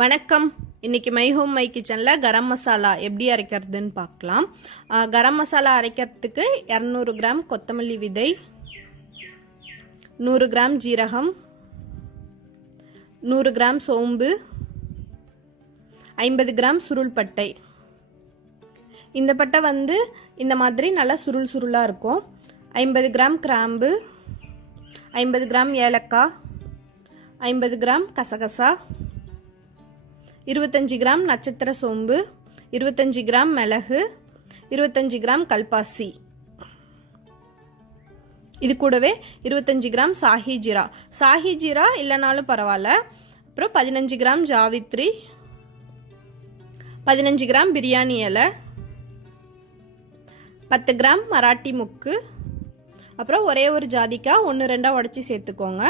வணக்கம். இன்னைக்கு மைஹோம் மைக்கிச்சனில் கரம் மசாலா எப்படி அரைக்கிறதுன்னு பார்க்கலாம். கரம் மசாலா அரைக்கிறதுக்கு 200 கிராம் கொத்தமல்லி விதை, 100 கிராம் ஜீரகம், 100 கிராம் சோம்பு, 50 கிராம் சுருள் பட்டை. இந்த பட்டை வந்து இந்த மாதிரி நல்லா சுருள் சுருளாக இருக்கும். 50 கிராம் கிராம்பு, 50 கிராம் ஏலக்காய், 50 கிராம் கசகசா, 25 கிராம் நட்சத்திர சோம்பு, 25 கிராம் மிளகு, 25 கிராம் கல்பாசி. இது கூடவே 25 கிராம் சாஹி ஜீரா இல்லைனாலும் பரவாயில்ல. அப்புறம் 15 கிராம் ஜாவித்ரி, 15 கிராம் பிரியாணி இலை, 10 கிராம் மராட்டி முக்கு, அப்புறம் ஒரே ஒரு ஜாதிக்காய் 1-2 உடச்சி சேர்த்துக்கோங்க.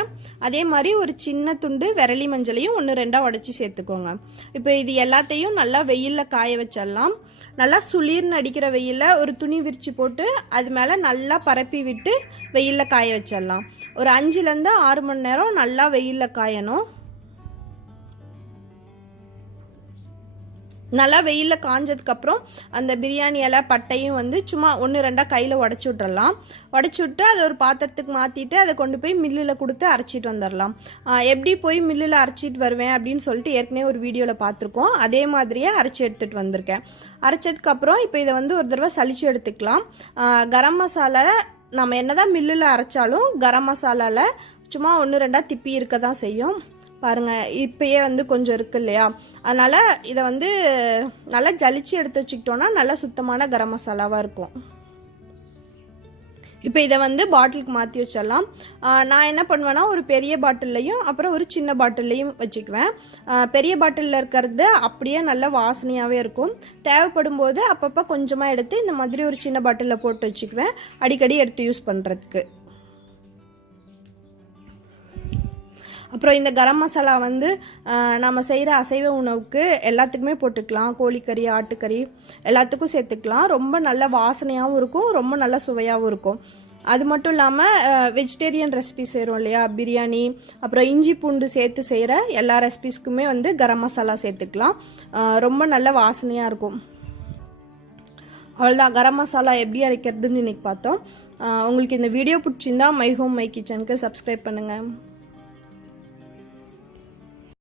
அதே மாதிரி ஒரு சின்ன துண்டு விரலி மஞ்சளையும் 1-2 உடச்சி சேர்த்துக்கோங்க. இப்போ இது எல்லாத்தையும் நல்லா வெயிலில் காய வச்சிடலாம். நல்லா சுளிர்னு அடிக்கிற வெயிலில் ஒரு துணி விரிச்சு போட்டு அது மேலே நல்லா பரப்பி விட்டு வெயிலில் காய வச்சிடலாம். ஒரு 5-6 மணி நேரம் நல்லா வெயிலில் காயணும். நல்லா வெயிலில் காஞ்சதுக்கப்புறம் அந்த பிரியாணி இலை பட்டையும் வந்து சும்மா 1-2 கையில் உடச்சி விட்றலாம். உடச்சி விட்டு அதை ஒரு பாத்திரத்துக்கு மாற்றிட்டு அதை கொண்டு போய் மில்லில் கொடுத்து அரைச்சிட்டு வந்துடலாம். எப்படி போய் மில்லில் அரைச்சிட்டு வருவேன் அப்படின்னு சொல்லிட்டு ஏற்கனவே ஒரு வீடியோவில் பார்த்துருக்கோம். அதே மாதிரியே அரைச்சி எடுத்துகிட்டு வந்திருக்கேன். அரைச்சதுக்கப்புறம் இப்போ இதை வந்து ஒரு தடவை சலிச்சு எடுத்துக்கலாம். கரம் மசாலாவில் நம்ம என்னதான் மில்லில் அரைச்சாலும் கரம் மசாலாவில் சும்மா 1-2 திப்பி இருக்க தான் செய்யும். பாருங்கள், இப்பயே வந்து கொஞ்சம் இருக்கு இல்லையா? அதனால் இதை வந்து நல்லா ஜலிச்சு எடுத்து வச்சுக்கிட்டோன்னா நல்லா சுத்தமான கரம் மசாலாவாக இருக்கும். இப்போ இதை வந்து பாட்டிலுக்கு மாற்றி வச்சிடலாம். நான் என்ன பண்ணுவேன்னா ஒரு பெரிய பாட்டில்லையும் அப்புறம் ஒரு சின்ன பாட்டில்லையும் வச்சுக்குவேன். பெரிய பாட்டிலில் இருக்கிறது அப்படியே நல்ல வாசனையாகவே இருக்கும். தேவைப்படும் போது அப்பப்போ கொஞ்சமாக எடுத்து இந்த மாதிரி ஒரு சின்ன பாட்டிலில் போட்டு வச்சுக்குவேன், அடிக்கடி எடுத்து யூஸ் பண்ணுறதுக்கு. அப்புறம் இந்த கரம் மசாலா வந்து நம்ம செய்கிற அசைவ உணவுக்கு எல்லாத்துக்குமே போட்டுக்கலாம். கோழிக்கறி, ஆட்டுக்கறி எல்லாத்துக்கும் சேர்த்துக்கலாம். ரொம்ப நல்ல வாசனையாகவும் இருக்கும், ரொம்ப நல்ல சுவையாகவும் இருக்கும். அது மட்டும் இல்லாமல் வெஜிடேரியன் ரெசிபி செய்கிறோம் இல்லையா, பிரியாணி, அப்புறம் இஞ்சி பூண்டு சேர்த்து செய்கிற எல்லா ரெசிபிஸ்க்குமே வந்து கரம் மசாலா சேர்த்துக்கலாம். ரொம்ப நல்ல வாசனையாக இருக்கும். அவ்வளோதான், கரம் மசாலா எப்படி அரைக்கிறதுன்னு இன்னைக்கு பார்த்தோம். உங்களுக்கு இந்த வீடியோ பிடிச்சிருந்தா மை ஹோம் மை கிச்சனுக்கு சப்ஸ்கிரைப் பண்ணுங்கள்.